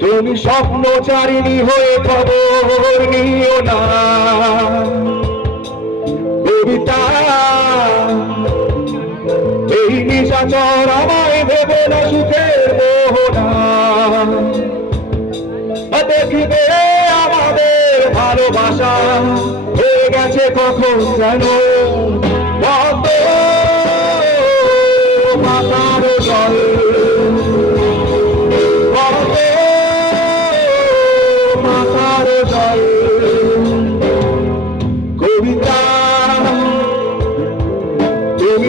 তুমি স্বপ্নচারিণী হয়ে খবর নিও না। কবিতা, এই নিশাচর আমায় ভেবে না সুখের মোহনা। দেখিবে আমাদের ভালোবাসা, হয়ে গেছে কখন যেন। কত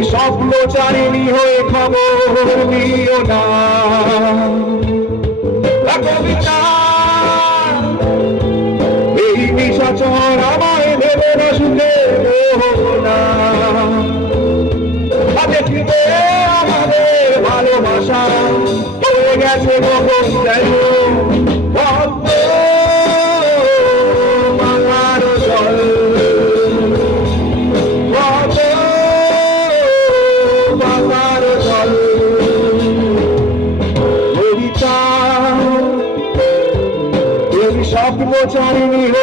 তুমি স্বপ্নচারিণী হয়ে খবর নিও না। কবিতা, এই নিশাচর আমায় ভেবে না সুখে না। দেখিবে আমাদের ভালোবাসা, হয়ে গেছে কখন তুমি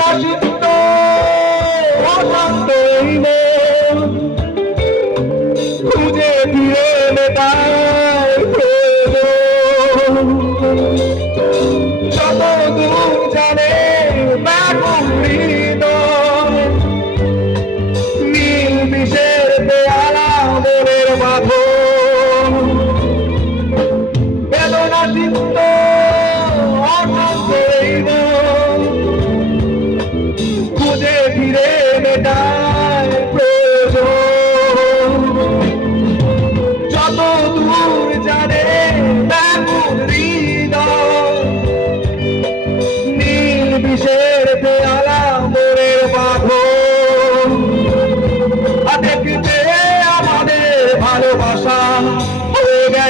coragem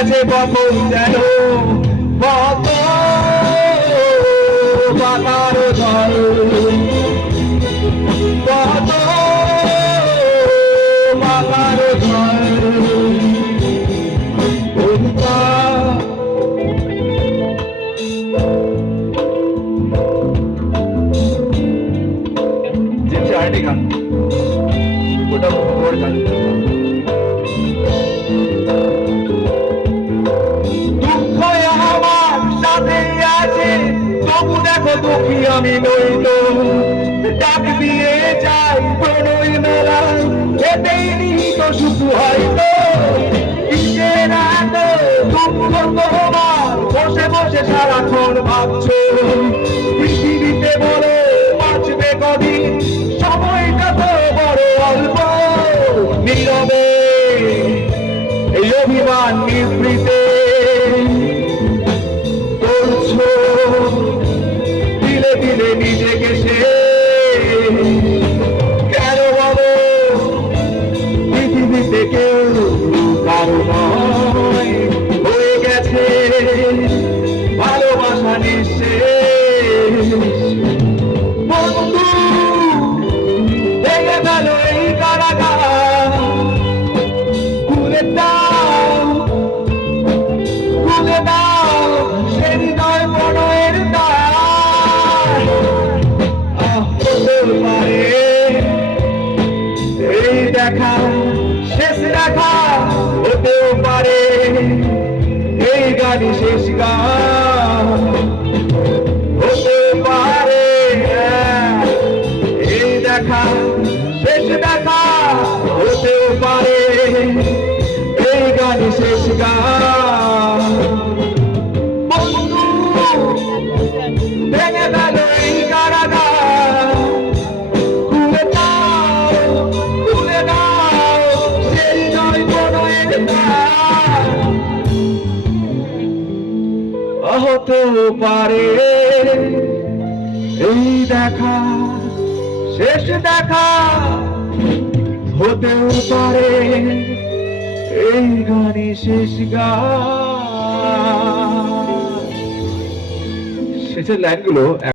গেছে কখন যেন কত বাতার জল কত বাতার জল যে চারটি গান, ওটা ওর গান। আমি নই তো ডাক দিয়ে যাই প্রণয় মেলা। এতেই নিহিত শুধু হয়তো। বসে বসে সারাক্ষণ ভাবছ। পৃথিবীতে বলে বাঁচবে কদিন? সময়টা নিজেকে সে এই হতেও পারে এই দেখা শেষ দেখা হতেও পারে। এই গানে শেষ গা। শেষের লাইনগুলো